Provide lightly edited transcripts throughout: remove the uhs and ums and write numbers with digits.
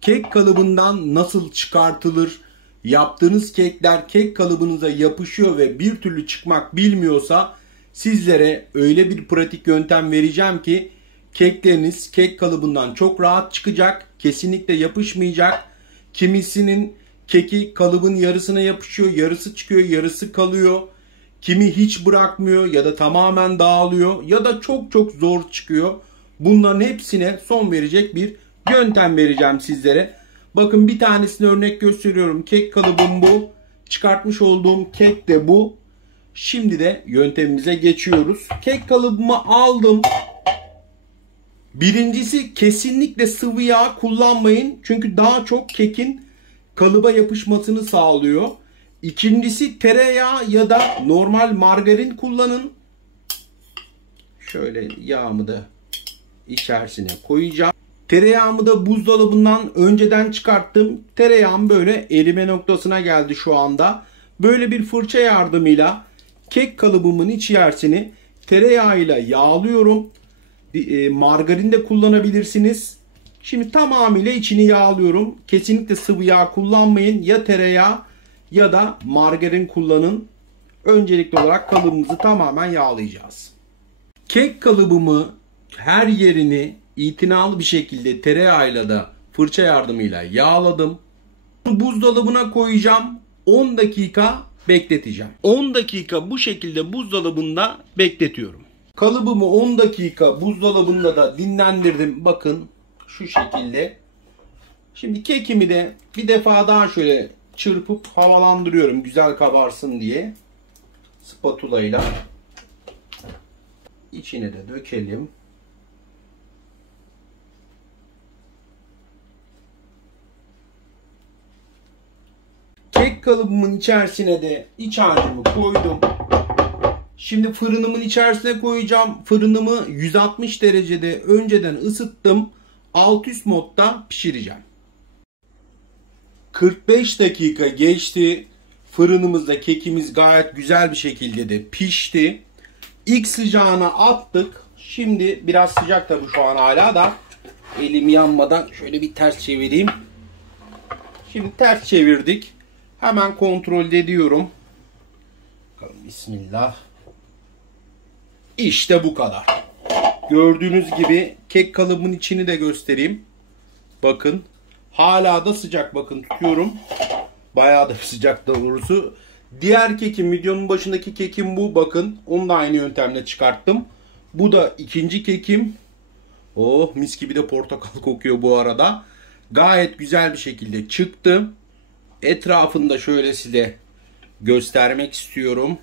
Kek kalıbından nasıl çıkartılır? Yaptığınız kekler kek kalıbınıza yapışıyor ve bir türlü çıkmak bilmiyorsa sizlere öyle bir pratik yöntem vereceğim ki kekleriniz kek kalıbından çok rahat çıkacak. Kesinlikle yapışmayacak. Kimisinin keki kalıbın yarısına yapışıyor, yarısı çıkıyor, yarısı kalıyor. Kimi hiç bırakmıyor ya da tamamen dağılıyor ya da çok çok zor çıkıyor. Bunların hepsine son verecek bir yöntem vereceğim sizlere. Bakın bir tanesini örnek gösteriyorum. Kek kalıbım bu. Çıkartmış olduğum kek de bu. Şimdi de yöntemimize geçiyoruz. Kek kalıbımı aldım. Birincisi kesinlikle sıvı yağ kullanmayın. Çünkü daha çok kekin kalıba yapışmasını sağlıyor. İkincisi tereyağı ya da normal margarin kullanın. Şöyle yağımı da içerisine koyacağım. Tereyağımı da buzdolabından önceden çıkarttım. Tereyağım böyle erime noktasına geldi şu anda. Böyle bir fırça yardımıyla kek kalıbımın içerisini tereyağıyla yağlıyorum. Margarin de kullanabilirsiniz. Şimdi tamamıyla içini yağlıyorum. Kesinlikle sıvı yağ kullanmayın. Ya tereyağı ya da margarin kullanın. Öncelikli olarak kalıbımızı tamamen yağlayacağız. Kek kalıbımı her yerini itinalı bir şekilde tereyağıyla da fırça yardımıyla yağladım. Buzdolabına koyacağım. 10 dakika bekleteceğim. 10 dakika bu şekilde buzdolabında bekletiyorum. Kalıbımı 10 dakika buzdolabında da dinlendirdim. Bakın şu şekilde. Şimdi kekimi de bir defa daha şöyle çırpıp havalandırıyorum güzel kabarsın diye. Spatula ile içine de dökelim. Kek kalıbımın içerisine de iç harcımı koydum. Şimdi fırınımın içerisine koyacağım. Fırınımı 160 derecede önceden ısıttım. Alt üst modda pişireceğim. 45 dakika geçti. Fırınımızda kekimiz gayet güzel bir şekilde de pişti. İlk sıcağına attık. Şimdi biraz sıcak tabii şu an hala da. Elim yanmadan şöyle bir ters çevireyim. Şimdi ters çevirdik. Hemen kontrol ediyorum. Bakalım, bismillah. İşte bu kadar. Gördüğünüz gibi kek kalıbının içini de göstereyim. Bakın. Hala da sıcak. Bakın tutuyorum. Bayağı da sıcak doğrusu. Diğer kekim, videonun başındaki kekim bu. Bakın. Onu da aynı yöntemle çıkarttım. Bu da ikinci kekim. Oh, mis gibi de portakal kokuyor bu arada. Gayet güzel bir şekilde çıktı. Etrafında şöyle size göstermek istiyorum.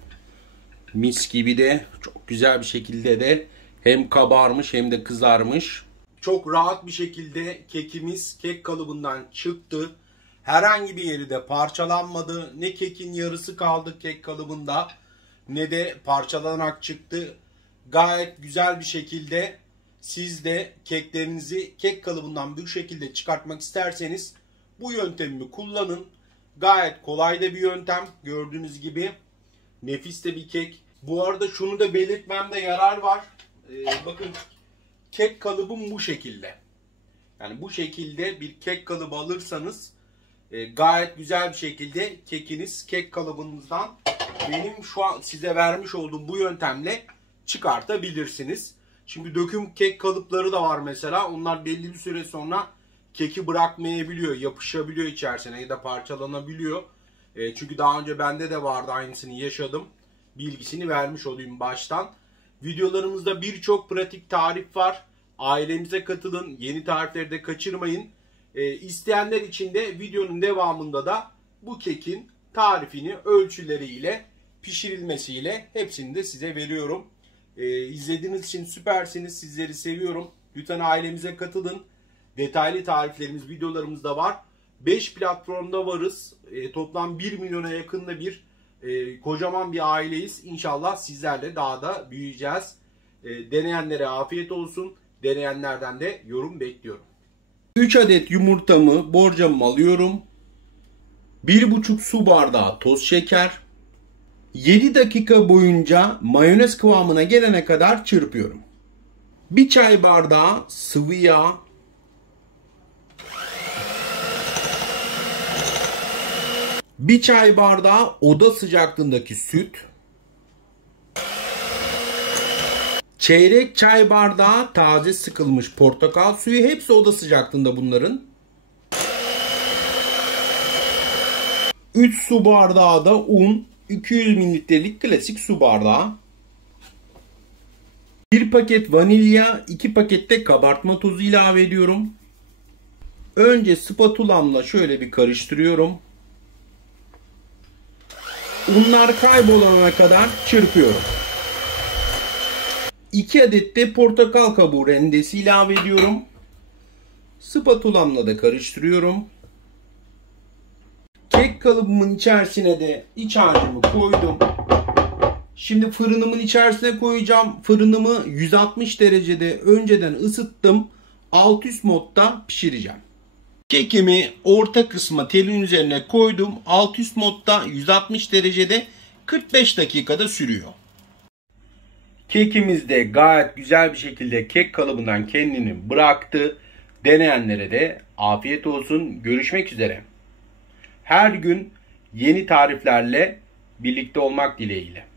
Mis gibi de çok güzel bir şekilde de hem kabarmış hem de kızarmış. Çok rahat bir şekilde kekimiz kek kalıbından çıktı. Herhangi bir yeri de parçalanmadı. Ne kekin yarısı kaldı kek kalıbında ne de parçalanarak çıktı. Gayet güzel bir şekilde siz de keklerinizi kek kalıbından bir şekilde çıkartmak isterseniz bu yöntemimi kullanın. Gayet kolay da bir yöntem. Gördüğünüz gibi nefis de bir kek. Bu arada şunu da belirtmemde yarar var. Bakın kek kalıbım bu şekilde. Yani bu şekilde bir kek kalıbı alırsanız gayet güzel bir şekilde kekiniz kek kalıbınızdan benim şu an size vermiş olduğum bu yöntemle çıkartabilirsiniz. Şimdi döküm kek kalıpları da var mesela. Onlar belli bir süre sonra keki bırakmayabiliyor, yapışabiliyor içerisine ya da parçalanabiliyor. Çünkü daha önce bende de vardı, aynısını yaşadım. Bilgisini vermiş olayım baştan. Videolarımızda birçok pratik tarif var. Ailemize katılın, yeni tarifleri de kaçırmayın. İsteyenler için de videonun devamında da bu kekin tarifini ölçüleriyle, pişirilmesiyle hepsini de size veriyorum. İzlediğiniz için süpersiniz. Sizleri seviyorum. Lütfen ailemize katılın. Detaylı tariflerimiz, videolarımız da var. 5 platformda varız. Toplam 1 milyona yakında bir kocaman bir aileyiz. İnşallah sizlerle daha da büyüyeceğiz. Deneyenlere afiyet olsun. Deneyenlerden de yorum bekliyorum. 3 adet yumurtamı borcamıma alıyorum. 1,5 su bardağı toz şeker. 7 dakika boyunca mayonez kıvamına gelene kadar çırpıyorum. 1 çay bardağı sıvı yağ. Bir çay bardağı oda sıcaklığındaki süt. Çeyrek çay bardağı taze sıkılmış portakal suyu. Hepsi oda sıcaklığında bunların. 3 su bardağı da un. 200 mililitrelik klasik su bardağı. 1 paket vanilya, 2 paket de kabartma tozu ilave ediyorum. Önce spatulamla şöyle bir karıştırıyorum. Unlar kaybolana kadar çırpıyorum. 2 adet de portakal kabuğu rendesi ilave ediyorum. Spatulamla da karıştırıyorum. Kek kalıbımın içerisine de iç harcımı koydum. Şimdi fırınımın içerisine koyacağım. Fırınımı 160 derecede önceden ısıttım. Alt üst modda pişireceğim. Kekimi orta kısma telin üzerine koydum. Alt üst modda 160 derecede 45 dakikada sürüyor. Kekimiz de gayet güzel bir şekilde kek kalıbından kendini bıraktı. Deneyenlere de afiyet olsun. Görüşmek üzere. Her gün yeni tariflerle birlikte olmak dileğiyle.